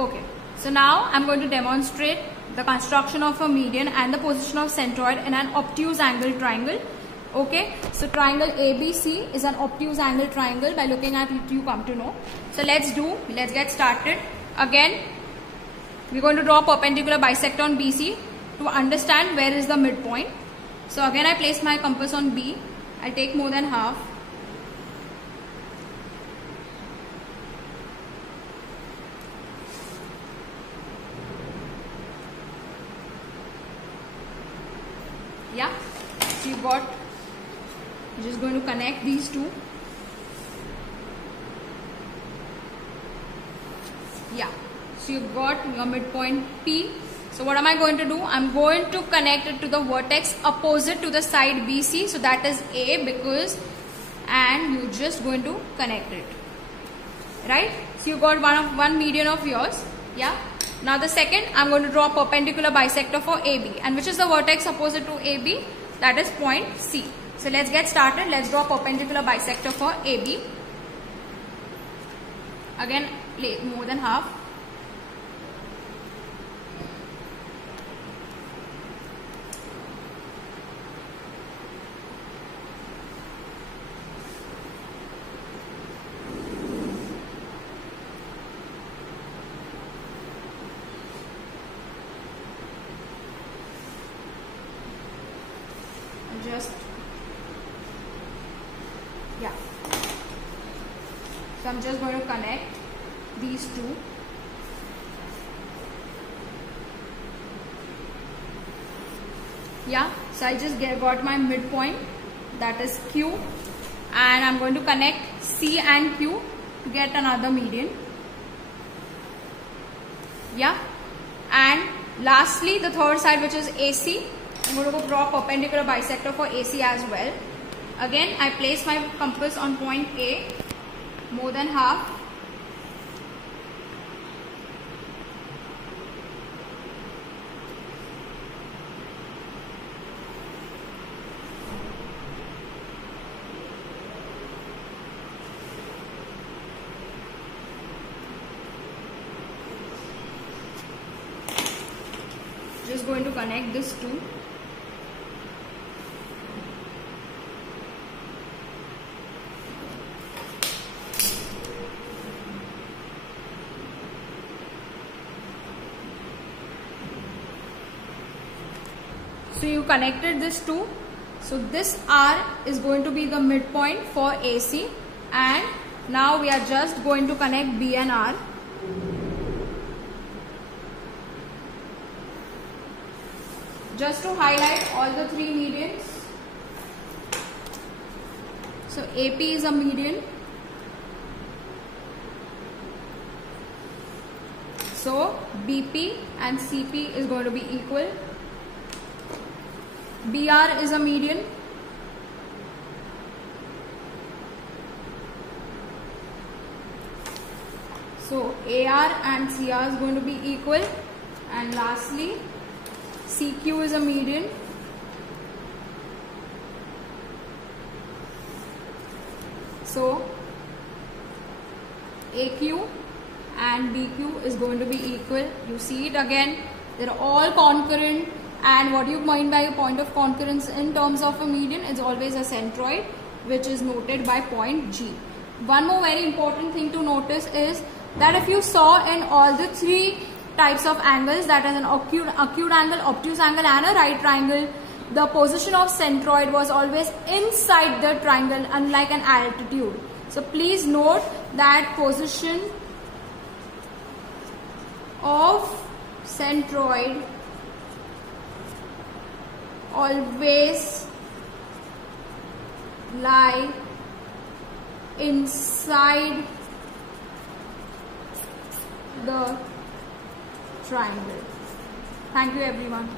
Okay, so now I'm going to demonstrate the construction of a median and the position of centroid in an obtuse angle triangle. Okay, so triangle ABC is an obtuse angle triangle. By looking at it, you come to know. So let's get started. Again, we're going to draw a perpendicular bisector on BC to understand where is the midpoint. So again, I place my compass on B. I'll take more than half. Yeah, so you've got, you're just going to connect these two. Yeah, so you've got your midpoint P. So what am I going to do? I'm going to connect it to the vertex opposite to the side BC. So that is A, because, and you're just going to connect it. Right? So you got one median of yours. Yeah. Now the second, I'm going to draw a perpendicular bisector for AB. And which is the vertex opposite to AB? That is point C. So let's get started. Let's draw a perpendicular bisector for AB. Again, more than half. So I'm just going to connect these two. Yeah, so I just got my midpoint, that is Q, and I'm going to connect C and Q to get another median. Yeah, and lastly the third side, which is AC, I'm going to go draw a perpendicular bisector for AC as well. Again, I place my compass on point A, more than half. Just going to connect this two. So you connected this two. So this R is going to be the midpoint for AC, and now we are just going to connect B and R. Just to highlight all the three medians. So AP is a median. So BP and CP is going to be equal. BR is a median. So AR and CR is going to be equal. And lastly, CQ is a median. So AQ and BQ is going to be equal. You see it again. They're all concurrent. And what you mean by a point of concurrence in terms of a median is always a centroid, which is noted by point G. One more very important thing to notice is that if you saw in all the three types of angles, that is an acute angle, obtuse angle and a right triangle, the position of centroid was always inside the triangle, unlike an altitude. So please note that position of centroid always lie inside the triangle. Thank you everyone.